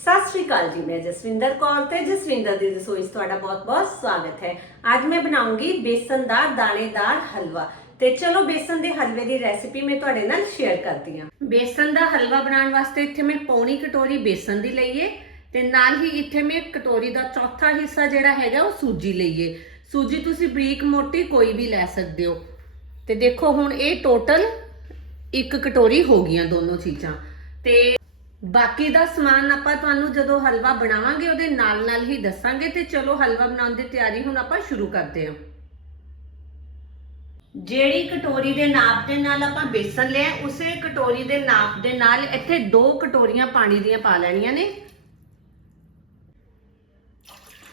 ਸਤਿ ਸ਼੍ਰੀ ਅਕਾਲ ਜੀ, ਮੈਂ ਜਸਵਿੰਦਰ ਕੌਰ ਤੇ ਜਸਵਿੰਦਰ ਦੀ ਰਸੋਈ 'ਚ ਤੁਹਾਡਾ ਬਹੁਤ-ਬਹੁਤ ਸਵਾਗਤ ਹੈ। ਅੱਜ ਮੈਂ ਬਣਾਉਂਗੀ ਬੇਸਨ ਦਾ ਦਾਣੇਦਾਰ ਹਲਵਾ। ਤੇ ਚਲੋ ਬੇਸਨ ਦੇ ਹਲਵੇ ਦੀ ਰੈਸਿਪੀ ਮੈਂ ਤੁਹਾਡੇ ਨਾਲ ਸ਼ੇਅਰ ਕਰਦੀ ਹਾਂ। ਬੇਸਨ ਦਾ ਹਲਵਾ ਬਣਾਉਣ ਵਾਸਤੇ ਇੱਥੇ ਮੈਂ ਪੌਣੀ ਕਟੋਰੀ ਬੇਸਨ ਦੀ ਲਈਏ ਤੇ ਨਾਲ ਹੀ ਇੱਥੇ ਮੈਂ ਕਟੋਰੀ ਦਾ ਚੌਥਾ ਹਿੱਸਾ ਜਿਹੜਾ ਹੈਗਾ ਉਹ ਸੂਜੀ ਲਈਏ। ਸੂਜੀ ਤੁਸੀਂ ਬਰੀਕ ਮੋਟੀ ਕੋਈ ਵੀ ਲੈ ਸਕਦੇ ਹੋ। ਤੇ ਦੇਖੋ ਹੁਣ ਇਹ ਟੋਟਲ ਇੱਕ ਕਟੋਰੀ ਹੋ ਗਈਆਂ ਦੋਨੋਂ ਚੀਜ਼ਾਂ। ਤੇ ਬਾਕੀ ਦਾ ਸਮਾਨ ਆਪਾਂ ਤੁਹਾਨੂੰ ਜਦੋਂ ਹਲਵਾ ਬਣਾਵਾਂਗੇ, ਉਹਦੇ ਨਾਲ ਨਾਲ ਹੀ ਦੱਸਾਂਗੇ ਤੇ ਚਲੋ ਹਲਵਾ ਬਣਾਉਣ ਦੀ ਤਿਆਰੀ ਹੁਣ ਆਪਾਂ ਸ਼ੁਰੂ ਕਰਦੇ ਹਾਂ। ਜਿਹੜੀ ਕਟੋਰੀ ਦੇ ਨਾਪ ਦੇ ਨਾਲ ਆਪਾਂ ਬੇਸਨ ਲਿਆ, ਉਸੇ ਕਟੋਰੀ ਦੇ ਨਾਪ ਦੇ ਨਾਲ ਇੱਥੇ ਦੋ ਕਟੋਰੀਆਂ ਪਾਣੀ ਦੀਆਂ ਪਾ ਲੈਣੀਆਂ ਨੇ।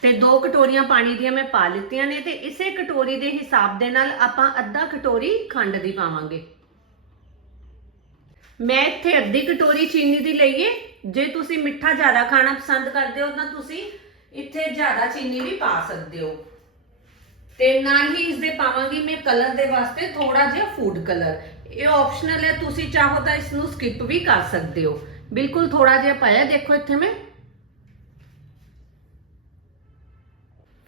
ਤੇ ਦੋ ਕਟੋਰੀਆਂ ਪਾਣੀ ਦੀਆਂ ਮੈਂ ਪਾ ਲਿੱਤੀਆਂ ਨੇ ਤੇ ਇਸੇ ਕਟੋਰੀ ਦੇ ਹਿਸਾਬ ਦੇ ਨਾਲ ਆਪਾਂ ਅੱਧਾ ਕਟੋਰੀ ਖੰਡ ਦੀ ਪਾਵਾਂਗੇ। ਮੈਂ ਇੱਥੇ ਅੱਧੀ ਕਟੋਰੀ ਚੀਨੀ ਦੀ ਲਈਏ। ਜੇ ਤੁਸੀਂ ਮਿੱਠਾ ਜ਼ਿਆਦਾ ਖਾਣਾ ਪਸੰਦ ਕਰਦੇ ਹੋ, ਤਾਂ ਤੁਸੀਂ ਇੱਥੇ ਜ਼ਿਆਦਾ ਚੀਨੀ ਵੀ ਪਾ ਸਕਦੇ ਹੋ। ਤੇ ਨਾਲ ਹੀ ਇਸ ਦੇ ਪਾਵਾਂਗੀ ਮੈਂ ਕਲਰ ਦੇ ਵਾਸਤੇ ਥੋੜਾ ਜਿਹਾ ਫੂਡ ਕਲਰ। ਇਹ ਆਪਸ਼ਨਲ ਹੈ, ਤੁਸੀਂ ਚਾਹੋ ਤਾਂ ਇਸ ਨੂੰ ਸਕਿਪ ਵੀ ਕਰ ਸਕਦੇ ਹੋ। ਬਿਲਕੁਲ ਥੋੜਾ ਜਿਹਾ ਪਾਇਆ, ਦੇਖੋ ਇੱਥੇ ਮੈਂ।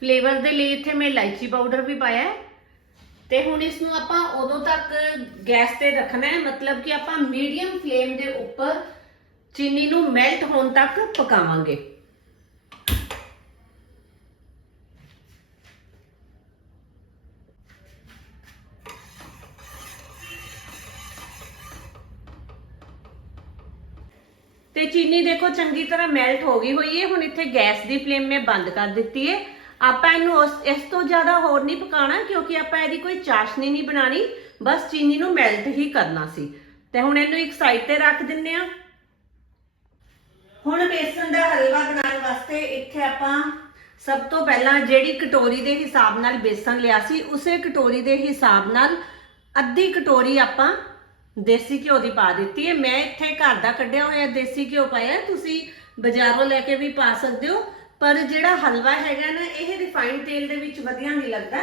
ਫਲੇਵਰ ਦੇ ਲਈ ਇੱਥੇ ਮੈਂ ਇਲਾਇਚੀ ਪਾਊਡਰ ਵੀ ਪਾਇਆ ਹੈ। ਤੇ ਹੁਣ ਇਸ ਨੂੰ ਆਪਾਂ ਉਦੋਂ ਤੱਕ ਗੈਸ ਤੇ ਰੱਖਣਾ ਹੈ, ਮਤਲਬ ਕਿ ਆਪਾਂ ਮੀਡੀਅਮ ਫਲੇਮ ਦੇ ਉੱਪਰ ਚੀਨੀ ਨੂੰ ਮੈਲਟ ਹੋਣ ਤੱਕ ਪਕਾਵਾਂਗੇ। ਤੇ ਚੀਨੀ ਦੇਖੋ ਚੰਗੀ ਤਰ੍ਹਾਂ ਮੈਲਟ ਹੋ ਗਈ ਹੋਈ ਹੈ, ਹੁਣ ਇੱਥੇ ਗੈਸ ਦੀ ਫਲੇਮ ਮੈਂ ਬੰਦ ਕਰ ਦਿੱਤੀ ਹੈ। ਆਪਾਂ ਇਹਨੂੰ ਉਸ- ਇਸ ਤੋਂ ਜ਼ਿਆਦਾ ਹੋਰ ਨਹੀਂ ਪਕਾਉਣਾ ਕਿਉਂਕਿ ਆਪਾਂ ਇਹਦੀ ਕੋਈ ਚਾਸ਼ਨੀ ਨਹੀਂ ਬਣਾਣੀ ਬਸ ਚੀਨੀ ਨੂੰ ਮੈਲਟ ਹੀ ਕਰਨਾ ਸੀ। ਤੇ ਹੁਣ ਇਹਨੂੰ ਇੱਕ ਸਾਈਡ ਤੇ ਰੱਖ ਦਿੰਨੇ ਆ ਹੁਣ ਬੇਸਨ ਦਾ ਹਲਵਾ ਬਣਾਉਣ ਵਾਸਤੇ ਇੱਥੇ ਆਪਾਂ ਸਭ ਤੋਂ ਪਹਿਲਾਂ ਜਿਹੜੀ ਕਟੋਰੀ ਦੇ ਹਿਸਾਬ ਨਾਲ ਬੇਸਨ ਲਿਆ ਸੀ, ਉਸੇ ਕਟੋਰੀ ਦੇ ਹਿਸਾਬ ਨਾਲ ਅੱਧੀ ਕਟੋਰੀ ਆਪਾਂ ਦੇਸੀ ਘਿਓ ਦੀ ਪਾ ਦਿੱਤੀ ਹੈ। ਮੈਂ ਇੱਥੇ ਘਰ ਦਾ ਕੱਢਿਆ ਹੋਇਆ ਦੇਸੀ ਘਿਓ ਪਾਇਆ। ਤੁਸੀਂ ਬਾਜ਼ਾਰੋਂ ਲੈ ਕੇ ਵੀ ਪਾ ਸਕਦੇ ਹੋ। ਪਰ ਜਿਹੜਾ ਹਲਵਾ ਹੈਗਾ ਨਾ, ਇਹ ਰਿਫਾਈਨਡ ਤੇਲ ਦੇ ਵਿੱਚ ਵਧੀਆ ਨਹੀਂ ਲੱਗਦਾ।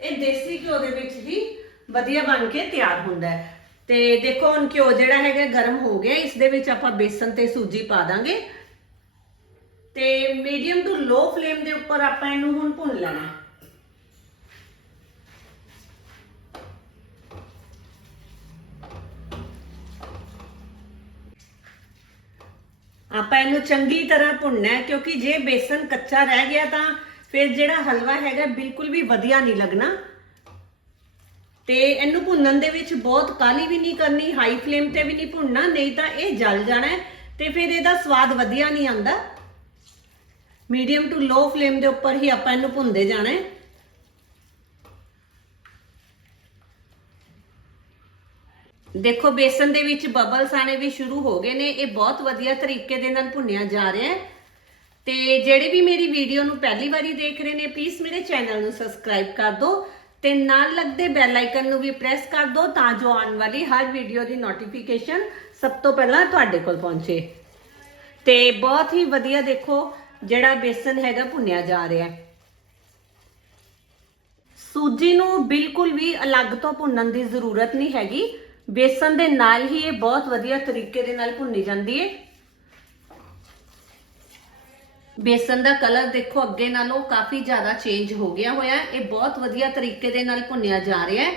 ਇਹ ਦੇਸੀ ਘਿਓ ਦੇ ਵਿੱਚ ਹੀ ਵਧੀਆ ਬਣ ਕੇ ਤਿਆਰ ਹੁੰਦਾ ਹੈ। ਤੇ ਦੇਖੋ ਹੁਣ ਘਿਓ ਜਿਹੜਾ ਹੈਗਾ, ਗਰਮ ਹੋ ਗਿਆ। ਇਸ ਦੇ ਵਿੱਚ ਆਪਾਂ ਬੇਸਨ ਤੇ ਸੂਜੀ ਪਾ ਦਾਂਗੇ। ਤੇ ਮੀਡੀਅਮ ਟੂ ਲੋ ਫਲੇਮ ਦੇ ਉੱਪਰ ਆਪਾਂ ਇਹਨੂੰ ਹੁਣ ਭੁੰਨ ਲੈਣਾ ਆਪਾਂ ਇਹਨੂੰ ਚੰਗੀ ਤਰ੍ਹਾਂ ਭੁੰਨਣਾ ਹੈ, ਕਿਉਂਕਿ ਜੇ ਬੇਸਨ ਕੱਚਾ ਰਹਿ ਗਿਆ ਤਾਂ ਫਿਰ ਜਿਹੜਾ ਹਲਵਾ ਹੈਗਾ ਬਿਲਕੁਲ ਵੀ ਵਧੀਆ ਨਹੀਂ ਲੱਗਣਾ। ਤੇ ਇਹਨੂੰ ਭੁੰਨਣ ਦੇ ਵਿੱਚ ਬਹੁਤ ਕਾਲੀ ਵੀ ਨਹੀਂ ਕਰਨੀ ਹਾਈ ਫਲੇਮ ਤੇ ਵੀ ਨਹੀਂ ਭੁੰਨਣਾ, ਨਹੀਂ ਤਾਂ ਇਹ ਜਲ ਜਾਣਾ ਹੈ ਤੇ ਫਿਰ ਇਹਦਾ ਸਵਾਦ ਵਧੀਆ ਨਹੀਂ ਆਉਂਦਾ। ਮੀਡੀਅਮ ਟੂ ਲੋ ਫਲੇਮ ਦੇ ਉੱਪਰ ਹੀ ਆਪਾਂ ਇਹਨੂੰ ਭੁੰਨਦੇ ਜਾਣਾ ਹੈ। ਦੇਖੋ, ਬੇਸਨ ਦੇ ਵਿੱਚ ਬਬਲਸ ਆਣੇ ਵੀ ਸ਼ੁਰੂ ਹੋ ਗਏ ਨੇ। ਇਹ ਬਹੁਤ ਵਧੀਆ ਤਰੀਕੇ ਦੇ ਨਾਲ ਭੁੰਨਿਆ ਜਾ ਰਿਹਾ ਹੈ। ਤੇ ਜਿਹੜੇ ਵੀ ਮੇਰੀ ਵੀਡੀਓ ਨੂੰ ਪਹਿਲੀ ਵਾਰੀ ਦੇਖ ਰਹੇ ਨੇ ਪਲੀਜ਼ ਮੇਰੇ ਚੈਨਲ ਨੂੰ ਸਬਸਕ੍ਰਾਈਬ ਕਰ ਦਿਓ ਤੇ ਨਾਲ ਲੱਗਦੇ ਬੈਲ ਆਈਕਨ ਨੂੰ ਵੀ ਪ੍ਰੈਸ ਕਰ ਦਿਓ ਤਾਂ ਜੋ ਆਉਣ ਵਾਲੀ ਹਰ ਵੀਡੀਓ ਦੀ ਨੋਟੀਫਿਕੇਸ਼ਨ ਸਭ ਤੋਂ ਪਹਿਲਾਂ ਤੁਹਾਡੇ ਕੋਲ ਪਹੁੰਚੇ। ਤੇ ਬਹੁਤ ਹੀ ਵਧੀਆ ਦੇਖੋ ਜਿਹੜਾ ਬੇਸਨ ਹੈਗਾ ਭੁੰਨਿਆ ਜਾ ਰਿਹਾ ਹੈ। ਸੂਜੀ ਨੂੰ ਬਿਲਕੁਲ ਵੀ ਅਲੱਗ ਤੋਂ ਭੁੰਨਣ ਦੀ ਜ਼ਰੂਰਤ ਨਹੀਂ ਹੈਗੀ। ਬੇਸਨ ਦੇ ਨਾਲ ਹੀ ਇਹ ਬਹੁਤ ਵਧੀਆ ਤਰੀਕੇ ਦੇ ਨਾਲ ਭੁੰਨੀ ਜਾਂਦੀ ਹੈ ਬੇਸਨ ਦਾ ਕਲਰ ਦੇਖੋ ਅੱਗੇ ਨਾਲੋਂ ਕਾਫੀ ਜ਼ਿਆਦਾ ਚੇਂਜ ਹੋ ਗਿਆ ਹੋਇਆ ਇਹ ਬਹੁਤ ਵਧੀਆ ਤਰੀਕੇ ਦੇ ਨਾਲ ਭੁੰਨਿਆ ਜਾ ਰਿਹਾ ਹੈ।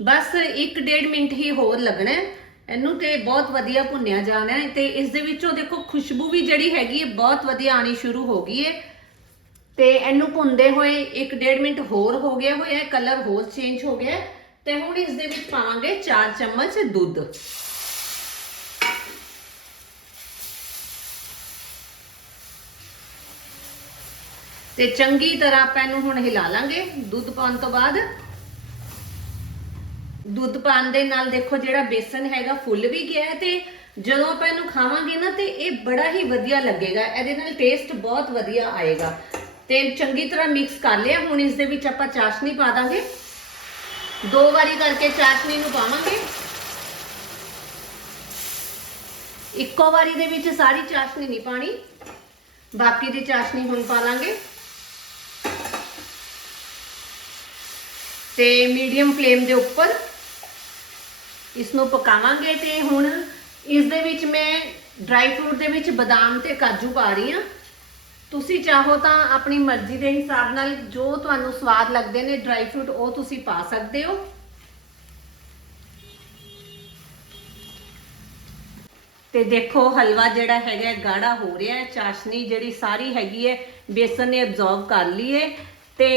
ਬਸ 1.5 ਮਿੰਟ ਹੀ ਹੋਰ ਲੱਗਣਾ ਹੈ। ਇਹਨੂੰ ਤੇ ਬਹੁਤ ਵਧੀਆ ਭੁੰਨਿਆ ਜਾਣਾ ਹੈ ਤੇ ਇਸ ਦੇ ਵਿੱਚੋਂ ਦੇਖੋ ਖੁਸ਼ਬੂ ਵੀ ਜਿਹੜੀ ਹੈਗੀ ਹੈ ਬਹੁਤ ਵਧੀਆ ਆਣੀ ਸ਼ੁਰੂ ਹੋ ਗਈ ਹੈ ਤੇ ਇਹਨੂੰ ਭੁੰਨਦੇ ਹੋਏ 1.5 ਮਿੰਟ ਹੋਰ ਹੋ ਗਿਆ ਹੋਇਆ ਕਲਰ ਹੋਰ ਚੇਂਜ ਹੋ ਗਿਆ ਤੇ ਹੁਣ ਇਸ ਦੇ ਵਿੱਚ ਪਾਵਾਂਗੇ 4 ਚਮਚ ਦੁੱਧ। ਤੇ ਚੰਗੀ ਤਰ੍ਹਾਂ ਆਪਾਂ ਇਹਨੂੰ ਹੁਣ ਹਿਲਾ ਲਾਂਗੇ ਦੁੱਧ ਪਾਉਣ ਤੋਂ ਬਾਅਦ। ਦੁੱਧ ਪਾਉਣ ਦੇ ਨਾਲ ਦੇਖੋ ਜਿਹੜਾ ਬੇਸਨ ਹੈਗਾ ਫੁੱਲ ਵੀ ਗਿਆ ਹੈ ਤੇ ਜਦੋਂ ਆਪਾਂ ਇਹਨੂੰ ਖਾਵਾਂਗੇ ਨਾ ਤੇ ਇਹ ਬੜਾ ਹੀ ਵਧੀਆ ਲੱਗੇਗਾ, ਇਹਦੇ ਨਾਲ ਟੇਸਟ ਬਹੁਤ ਵਧੀਆ ਆਏਗਾ। ਤੇ ਚੰਗੀ ਤਰ੍ਹਾਂ ਮਿਕਸ ਕਰ ਲਿਆ, ਹੁਣ ਇਸ ਦੇ ਵਿੱਚ ਆਪਾਂ ਚਾਸ਼ਨੀ ਪਾ ਦਾਂਗੇ। ਦੋ ਵਾਰੀ ਕਰਕੇ ਚਾਸ਼ਨੀ ਨੂੰ ਪਾਵਾਂਗੇ। ਇੱਕੋ ਵਾਰੀ ਦੇ ਵਿੱਚ ਸਾਰੀ ਚਾਸ਼ਨੀ ਨਹੀਂ ਪਾਣੀ। ਬਾਕੀ ਦੀ ਚਾਸ਼ਨੀ ਹੁਣ ਪਾ ਲਾਂਗੇ। ਤੇ ਮੀਡੀਅਮ ਫਲੇਮ ਦੇ ਉੱਪਰ ਇਸ ਨੂੰ ਪਕਾਵਾਂਗੇ ਤੇ ਹੁਣ ਇਸ ਦੇ ਵਿੱਚ ਮੈਂ ਡਰਾਈ ਫਰੂਟ ਦੇ ਵਿੱਚ ਬਦਾਮ ਤੇ ਕਾਜੂ ਪਾ ਰਹੀ ਹਾਂ। ਤੁਸੀਂ ਚਾਹੋ ਤਾਂ ਆਪਣੀ ਮਰਜ਼ੀ ਦੇ ਹਿਸਾਬ ਨਾਲ ਜੋ ਤੁਹਾਨੂੰ ਸਵਾਦ ਲੱਗਦੇ ਨੇ ਡਰਾਈ ਫਰੂਟ ਉਹ ਤੁਸੀਂ ਪਾ ਸਕਦੇ ਹੋ। ਤੇ ਦੇਖੋ ਹਲਵਾ ਜਿਹੜਾ ਹੈਗਾ, ਗਾੜਾ ਹੋ ਰਿਹਾ ਹੈ, ਚਾਸ਼ਨੀ ਜਿਹੜੀ ਸਾਰੀ ਹੈਗੀ ਹੈ, ਬੇਸਨ ਨੇ ਅਬਜ਼ੌਰਬ ਕਰ ਲਈ ਹੈ। ਤੇ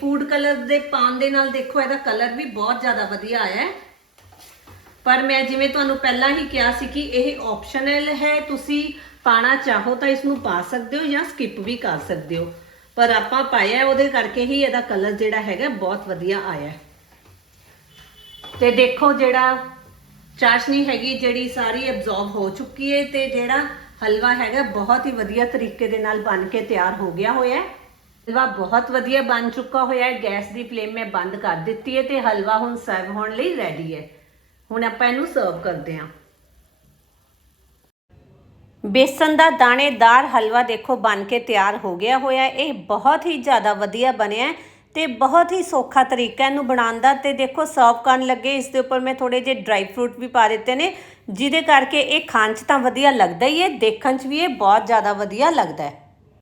ਫੂਡ ਕਲਰ ਦੇ ਪਾਣ ਦੇ ਨਾਲ ਦੇਖੋ, ਇਹਦਾ ਕਲਰ ਵੀ ਬਹੁਤ ਜ਼ਿਆਦਾ ਵਧੀਆ ਆਇਆ ਹੈ। ਪਰ ਮੈਂ ਜਿਵੇਂ ਤੁਹਾਨੂੰ ਪਹਿਲਾਂ ਹੀ ਕਿਹਾ ਸੀ ਕਿ ਇਹ ਆਪਸ਼ਨਲ ਹੈ, ਤੁਸੀਂ ਪਾਣਾ ਚਾਹੋ ਤਾਂ ਇਸ ਨੂੰ ਪਾ ਸਕਦੇ ਹੋ ਜਾਂ ਸਕਿਪ ਵੀ ਕਰ ਸਕਦੇ ਹੋ। ਪਰ ਆਪਾਂ ਪਾਇਆ ਉਹਦੇ ਕਰਕੇ ਹੀ ਇਹਦਾ ਕਲਰ ਜਿਹੜਾ ਹੈਗਾ ਬਹੁਤ ਵਧੀਆ ਆਇਆ ਹੈ। ਤੇ ਦੇਖੋ ਜਿਹੜਾ ਚਾਸ਼ਨੀ ਹੈਗੀ, ਜਿਹੜੀ ਸਾਰੀ ਅਬਜ਼ੌਰਬ ਹੋ ਚੁੱਕੀ ਹੈ ਤੇ ਜਿਹੜਾ ਹਲਵਾ ਹੈਗਾ, ਬਹੁਤ ਹੀ ਵਧੀਆ ਤਰੀਕੇ ਦੇ ਨਾਲ ਬਣ ਕੇ ਤਿਆਰ ਹੋ ਗਿਆ ਹੋਇਆ ਹਲਵਾ ਬਹੁਤ ਵਧੀਆ ਬਣ ਚੁੱਕਾ ਹੋਇਆ ਹੈ। ਗੈਸ ਦੀ ਫਲੇਮ ਮੈਂ ਬੰਦ ਕਰ ਦਿੱਤੀ ਹੈ ਤੇ ਹਲਵਾ ਹੁਣ ਸਰਵ ਹੋਣ ਲਈ ਰੈਡੀ ਹੈ। ਹੁਣ ਆਪਾਂ ਇਹਨੂੰ ਸਰਵ ਕਰਦੇ ਹਾਂ। ਬੇਸਨ ਦਾ ਦਾਣੇਦਾਰ ਹਲਵਾ ਦੇਖੋ ਬਣ ਕੇ ਤਿਆਰ ਹੋ ਗਿਆ ਹੋਇਆ ਇਹ ਬਹੁਤ ਹੀ ਜ਼ਿਆਦਾ ਵਧੀਆ ਬਣਿਆ ਹੈ ਤੇ ਬਹੁਤ ਹੀ ਸੌਖਾ ਤਰੀਕਾ ਇਹਨੂੰ ਬਣਾਉਣ ਦਾ ਤੇ ਦੇਖੋ ਸਰਵ ਕਰਨ ਲੱਗੇ ਇਸ ਦੇ ਉੱਪਰ ਮੈਂ ਥੋੜੇ ਜਿਹੇ ਡਰਾਈ ਫਰੂਟ ਵੀ ਪਾ ਦਿੱਤੇ ਨੇ, ਜਿਹਦੇ ਕਰਕੇ ਇਹ ਖਾਣ 'ਚ ਤਾਂ ਵਧੀਆ ਲੱਗਦਾ ਹੀ ਹੈ, ਦੇਖਣ 'ਚ ਵੀ ਇਹ ਬਹੁਤ ਜ਼ਿਆਦਾ ਵਧੀਆ ਲੱਗਦਾ ਹੈ।